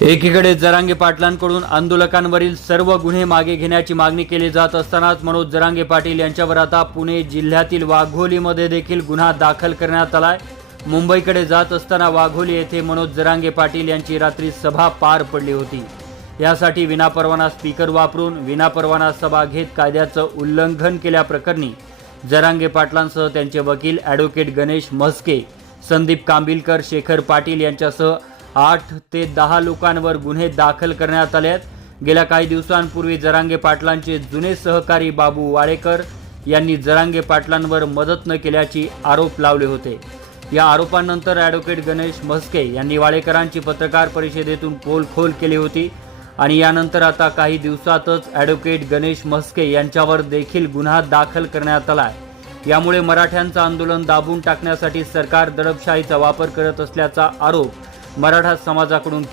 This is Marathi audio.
एकीकडे जरांगे पाटलांकडून आंदोलकांवरील सर्व गुन्हे मागे घेण्याची मागणी केली जात असतानाच मनोज जरांगे पाटील यांच्यावर आता पुणे जिल्ह्यातील वाघोलीमध्ये देखील गुन्हा दाखल करण्यात आलाय। मुंबईकडे जात असताना वाघोली येथे मनोज जरांगे पाटील यांची रात्री सभा पार पडली होती। यासाठी विनापरवाना स्पीकर वापरून विनापरवाना सभा घेत कायद्याचं उल्लंघन केल्याप्रकरणी जरांगे पाटलांसह त्यांचे वकील ॲडव्होकेट गणेश म्हस्के, संदीप कांबिलकर, शेखर पाटील यांच्यासह 8 ते 10 लोकांवर गुन्हे दाखल करण्यात आले आहेत। गेल्या काही दिवसांपूर्वी जरांगे पाटलांचे जुने सहकारी बाबू वाडेकर यांनी जरांगे पाटलांवर मदत न केल्याची आरोप लावले होते। या आरोपांनंतर ॲडव्होकेट गणेश म्हस्के यांनी वाडेकरांची पत्रकार परिषदेतून पोलखोल केली होती आणि यानंतर आता काही दिवसातच ॲडव्होकेट गणेश म्हस्के यांच्यावर देखील गुन्हा दाखल करण्यात आला आहे। यामुळे मराठ्यांचं आंदोलन दाबून टाकण्यासाठी सरकार दडपशाहीचा वापर करत असल्याचा आरोप मराठा समाजाकडून केला